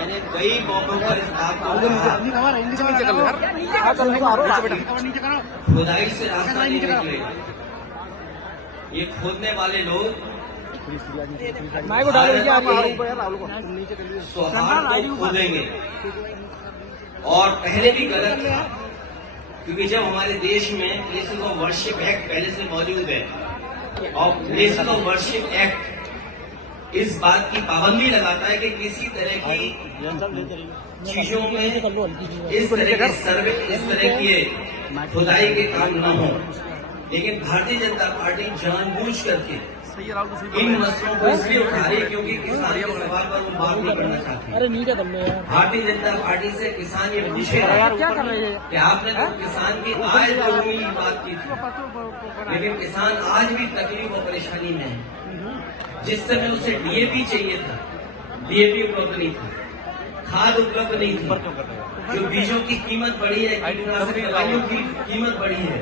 मैंने कई मौकों पर इस बात को खुदाई से रास्ता नहीं निकलेगा। ये खोदने वाले लोग सौहार्द को खोदेंगे। और पहले भी गलत था, क्योंकि जब हमारे देश में प्लेसेस ऑफ वर्शिप एक्ट पहले से मौजूद है और प्लेसेस ऑफ वर्शिप एक्ट इस बात की पाबंदी लगाता है कि किसी तरह की चीजों में इस तरह के सर्वे, इस तरह की खुदाई के काम न हो। लेकिन भारतीय जनता पार्टी जानबूझ करके इन मसलों को इसलिए उठा रही है क्योंकि किसान के सवाल पर वो बात नहीं करना चाहती। भारतीय जनता पार्टी से किसान ये पूछे कि आपने तो किसान की आय दोगुनी की बात की थी, लेकिन किसान आज भी तकलीफ और परेशानी में है। जिस समय उसे डीएपी चाहिए था, डीएपी उपलब्ध नहीं था, खाद उपलब्ध नहीं थी, जो बीजों की कीमत बढ़ी है, कीटनाशक दवाइयों की कीमत बढ़ी है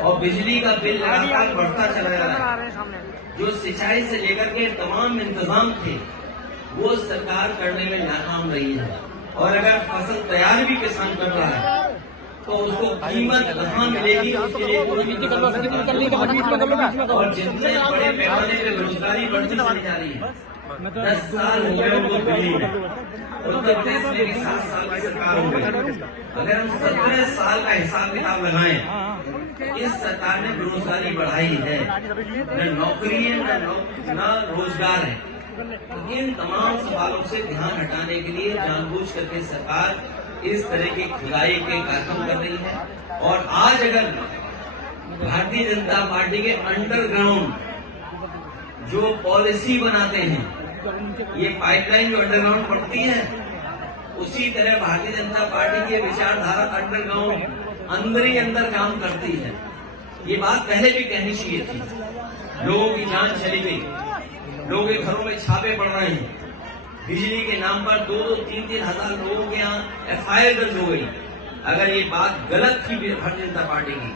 और बिजली का बिल लगातार बढ़ता चला जा रहा है। जो सिंचाई से लेकर के तमाम इंतजाम थे वो सरकार करने में नाकाम रही है। और अगर फसल तैयार भी किसान कर रहा है तो उसको कीमत कहाँ मिलेगी, उसके लिए और जितने बड़े पैमाने पे बेरोजगारी बढ़ती चली जा रही है। 10 साल हो गए उनको दिल्ली में, उत्तर प्रदेश में भी 7 साल की सरकार हो गई। अगर हम 17 साल का हिसाब किताब लगाएं, इस सरकार ने बेरोजगारी बढ़ाई है, न नौकरी है न रोजगार है। इन तमाम सवालों से ध्यान हटाने के लिए जानबूझ करके सरकार इस तरह की खुदाई के कार्यक्रम कर रही है। और आज अगर भारतीय जनता पार्टी के अंडरग्राउंड जो पॉलिसी बनाते हैं, ये पाइपलाइन जो अंडरग्राउंड पड़ती है, उसी तरह भारतीय जनता पार्टी की विचारधारा अंडरग्राउंड अंदर ही अंदर काम करती है। ये बात पहले भी कहनी चाहिए थी। लोगों की जान चली गई, लोगों के घरों में छापे पड़ रहे हैं, बिजली के नाम पर 2-3 हजार लोगों के यहाँ FIR दर्ज हो गई। अगर ये बात गलत थी भारतीय जनता पार्टी की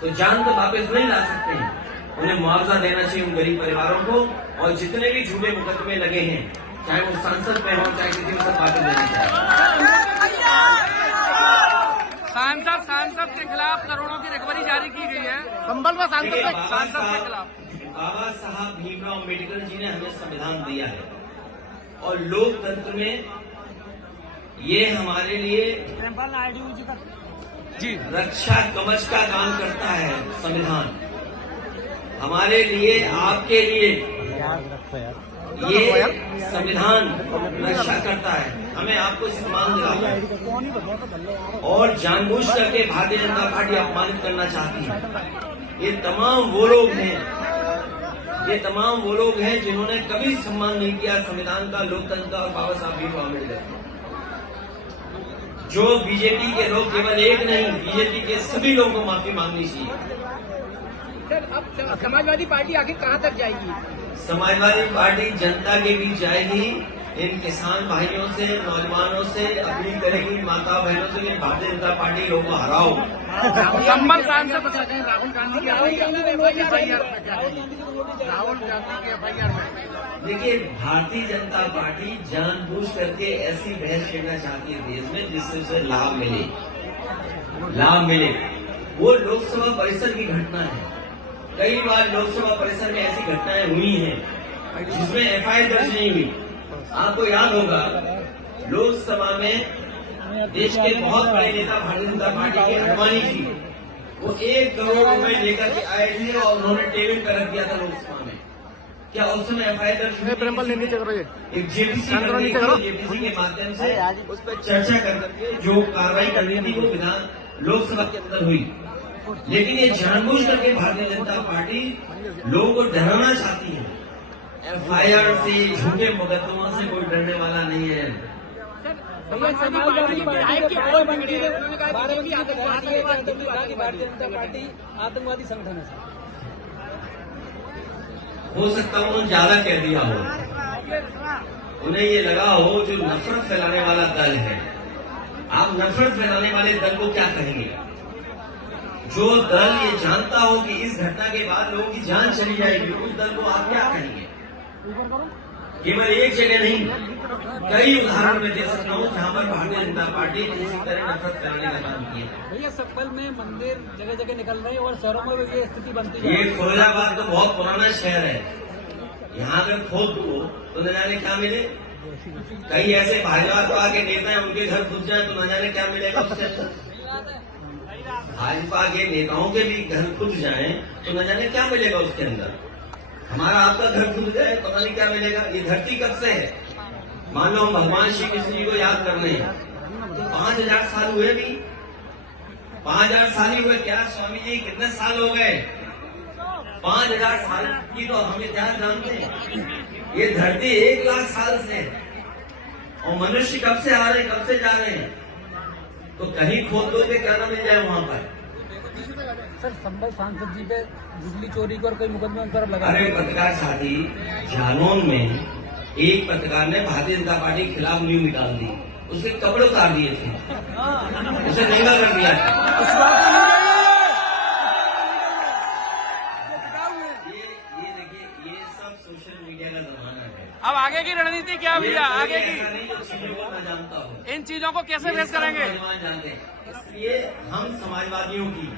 तो जान तो वापस नहीं ला सकते हैं। उन्हें मुआवजा देना चाहिए उन गरीब परिवारों को, और जितने भी झूठे मुकदमे लगे हैं, चाहे वो सांसद पे हो चाहे किसी भी, सब वापस देनी चाहिए। सांसद के खिलाफ करोड़ों की रिकवरी जारी की गई है। संबल में सांसद के खिलाफ बाबा साहब भीमराव अम्बेडकर जी ने हमें संविधान दिया है और लोकतंत्र में ये हमारे लिए रक्षा कवच का काम करता है। संविधान हमारे लिए, आपके लिए ये संविधान रक्षा करता है, हमें आपको सम्मान दिलाता है। और जानबूझ करके भारतीय जनता पार्टी अपमानित करना चाहती है। ये तमाम वो लोग हैं जिन्होंने कभी सम्मान नहीं किया संविधान का, लोकतंत्र का और बाबा साहब भीमराव अम्बेडकर। जो बीजेपी के लोग, केवल एक नहीं, बीजेपी के सभी लोगों को माफी मांगनी चाहिए। सर, अब समाजवादी पार्टी आखिर कहां तक जाएगी? समाजवादी पार्टी जनता के बीच जाएगी। इन किसान भाइयों से, नौजवानों से अपील करेगी, माता बहनों से कि भारतीय जनता पार्टी लोगों को हराओ। संबल सांसद राहुल गांधी के FIR में देखिए, भारतीय जनता पार्टी जानबूझ करके ऐसी बहस छेड़ना चाहती है देश में जिससे उसे लाभ मिले। वो लोकसभा परिसर की घटना है। कई बार लोकसभा परिसर में ऐसी घटनाएं हुई हैं जिसमें FIR दर्ज नहीं हुई। आपको याद होगा, लोकसभा में देश के बहुत बड़े नेता भारतीय जनता पार्टी के अडवाणी जी, वो 1 करोड़ रुपए लेकर के आए थे और उन्होंने टेबल पर रख दिया था लोकसभा में। क्या उस समय FIR दर्ज हुई? एक JPC के माध्यम से उस पर चर्चा करके जो कार्रवाई करनी थी वो विधान लोकसभा के अंदर हुई। लेकिन ये जानबूझ करके भारतीय जनता पार्टी लोगों को डराना चाहती है। FIR से, झूठे मुकदमों से कोई डरने वाला नहीं है। आतंकवादी संगठन है। हो सकता है उन्होंने ज्यादा कह दिया हो, उन्हें ये लगा हो जो नफरत फैलाने वाला दल है। आप नफरत फैलाने वाले दल को क्या कहेंगे? जो दल ये जानता हो कि इस घटना के बाद लोगों की जान चली जाएगी, उस दल को आप क्या कहेंगे? केवल एक जगह नहीं, कई उदाहरण मैं दे सकता हूँ जहाँ पर भारतीय जनता पार्टी ने इसी तरह नफरत फैलाने का काम किया। भैया सब्बल में मंदिर जगह जगह निकल रहे हैं और शहरों में भी ये स्थिति बनती है। ये फिरोजाबाद तो बहुत पुराना शहर है, यहाँ अगर खोद दो तो न जाने क्या मिले। कई ऐसे भाजपा के नेता हैं, उनके घर खुद जाए तो न जाने क्या मिलेगा उससे। भाजपा के नेताओं के भी घर खुद जाए तो न जाने क्या मिलेगा उसके अंदर। हमारा आपका घर खुद जाए पता नहीं क्या मिलेगा। ये धरती कब से है? मान लो हम भगवान श्री कृष्ण जी को याद कर रहे हैं तो 5000 साल हुए भी, 5000 साल ही हुए क्या स्वामी जी? कितने साल हो गए? 5000 साल की तो हम इतिहास जानते हैं। ये धरती 1 लाख साल से है और मनुष्य कब से आ रहे हैं, कब से जा रहे हैं? तो कहीं खोद दो के क्या ना मिल जाए वहां पर। सर संभल सांसद जी पे बिजली चोरी को और कोई मुकदमा उन तरफ लगा। अरे पत्रकार साथी, जालौन में एक पत्रकार ने भारतीय जनता पार्टी के खिलाफ न्यूज निकाल दी, उसके कपड़े उतार दिए थे, उसे नंगा कर दिया। ये देखिए, ये सब सोशल मीडिया का जमाना है। अब आगे की रणनीति क्या भैया? आगे की ऐसा नहीं जो चीजों को मैं जानता हूँ, इन चीजों को कैसे फेस करेंगे? नौजवान जानते हैं। इसलिए हम समाजवादियों की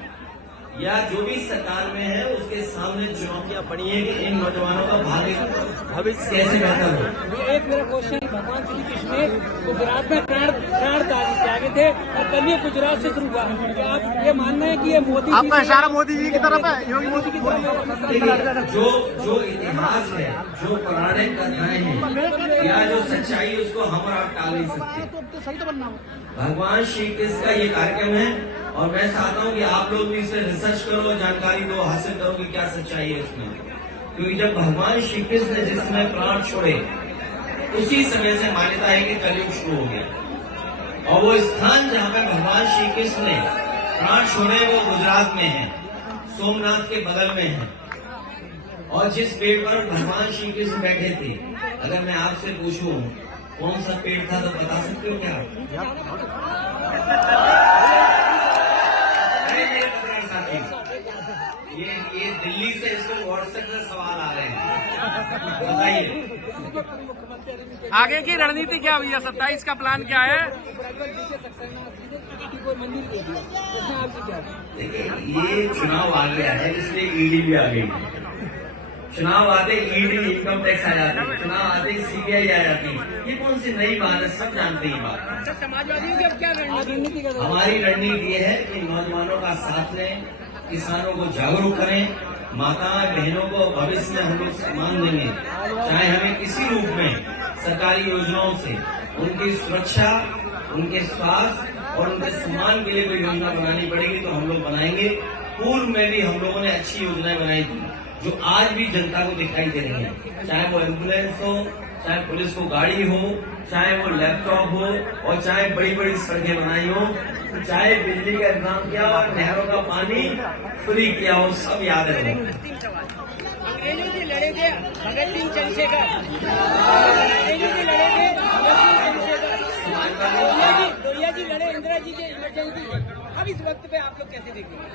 या जो भी सरकार में है उसके सामने चुनौतियां पड़ी है कि इन नौजवानों का भविष्य कैसे बेहतर हो। एक मेरा क्वेश्चन, भगवान श्री कृष्ण ने गुजरात में प्राण त्यागे थे और कल ये गुजरात से शुरू हुआ। क्या आप ये मानना है कि ये मोदी आपका इशारा मोदी जी की तरफ है? योगी मोदी की तरफ? जो इतिहास है, जो पौराणिक कथाएं हैं या जो सच्चाई है, उसको हम और आप टाल नहीं सकते। भगवान श्री कृष्ण का ये कार्यक्रम है और मैं चाहता हूँ कि आप लोग भी इसे रिसर्च करो, जानकारी दो, हासिल करो कि क्या सच्चाई है इसमें। क्योंकि जब भगवान श्री कृष्ण ने जिस समय प्राण छोड़े उसी समय से मान्यता है कि कलयुग शुरू हो गया। और वो स्थान जहाँ पे भगवान श्री कृष्ण ने प्राण छोड़े वो गुजरात में है, सोमनाथ के बगल में है। और जिस पेड़ पर भगवान श्री कृष्ण बैठे थे, अगर मैं आपसे पूछूं कौन सा पेड़ था तो बता सकते हो क्या? ये दिल्ली से इसको व्हाट्सएप से सवाल आ रहे हैं, बताइए। आगे की रणनीति क्या भैया? 27 का प्लान क्या है? देखिए, ये चुनाव आ गया है इसलिए ईडी भी आ गई। चुनाव आते ईडी इनकम टैक्स आ जाती है, चुनाव आते सीबीआई आ जाती है। ये कौन सी नई बात है? सब जानते हैं बात। समाजवादियों की अब क्या रणनीति? हमारी रणनीति ये है कि नौजवानों का साथ लें, किसानों को जागरूक करें, माताएं बहनों को भविष्य में हम लोग सम्मान देंगे। चाहे हमें किसी रूप में सरकारी योजनाओं से उनकी सुरक्षा, उनके स्वास्थ्य और उनके सम्मान के लिए कोई योजना बनानी पड़ेगी तो हम लोग बनाएंगे। पूर्व में भी हम लोगों ने अच्छी योजनाएं बनाई थी जो आज भी जनता को दिखाई दे रही है। चाहे वो एम्बुलेंस हो, चाहे पुलिस को गाड़ी हो, चाहे वो लैपटॉप हो और चाहे बड़ी बड़ी सड़कें बनाई हो, चाहे बिजली का इंतजाम किया और नहरों का पानी फ्री किया हो, सब याद है। अंग्रेजों से लड़े थे भगत सिंह चंद्रशेखर, अंग्रेजों से लड़े थे भगत सिंह चंद्रशेखर, लोहिया जी लड़े इंदिरा जी के इमरजेंसी। अब इस वक्त पे आप लोग कैसे देखेंगे?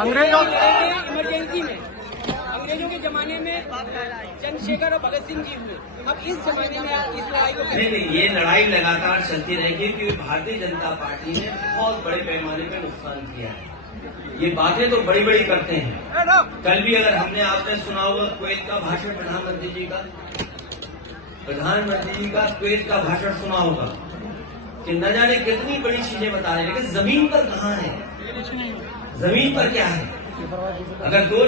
अंग्रेजों इमरजेंसी में अंग्रेजों के जमाने में चंद्रशेखर और भगत सिंह जी हुए, अब इस जमाने में आप इस लड़ाई को नहीं, ये लड़ाई लगातार चलती रहेगी क्योंकि भारतीय जनता पार्टी ने बहुत बड़े पैमाने पर नुकसान किया है। ये बातें तो बड़ी बड़ी करते हैं। कल भी अगर आपने सुना होगा कुवैत का भाषण प्रधानमंत्री जी का कुवैत का भाषण सुना होगा कि न जाने कितनी बड़ी चीजें बता रहे हैं, लेकिन जमीन पर कहाँ है? जमीन पर क्या है? अगर दो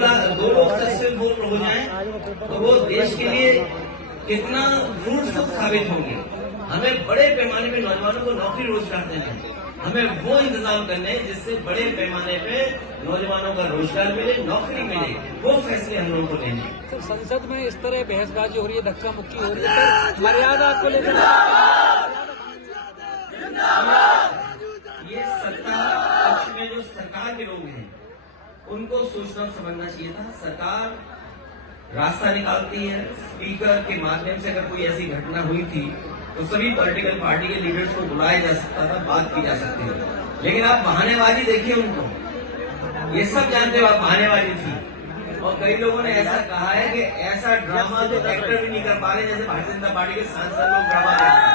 लोग सक्सेसफुल हो जाएं तो वो देश के लिए कितना फ्रूटफुल साबित होंगे। हमें बड़े पैमाने पे नौजवानों को नौकरी रोजगार देना है, हमें वो इंतजाम करने हैं जिससे बड़े पैमाने पे नौजवानों का रोजगार मिले, नौकरी मिले। वो फैसले हम लोगों को लेंगे। सर संसद में इस तरह बहसबाजी हो रही है, धक्का मुक्की हो रही है, सर मर्यादा को लेकर ये सत्ता पक्ष में जो सरकार के लोग हैं उनको सोचना समझना चाहिए था। सरकार रास्ता निकालती है, स्पीकर के माध्यम से अगर कोई ऐसी घटना हुई थी तो सभी पॉलिटिकल पार्टी के लीडर्स को बुलाया जा सकता था, बात की जा सकती है। लेकिन आप बहानेबाजी देखिए उनको, ये सब जानते हो आप बहानेबाजी थी। और कई लोगों ने ऐसा कहा है कि ऐसा ड्रामा तो एक्टर भी नहीं कर पा रहे जैसे भारतीय जनता पार्टी के सांसद लोग ड्रामा कर रहे हैं।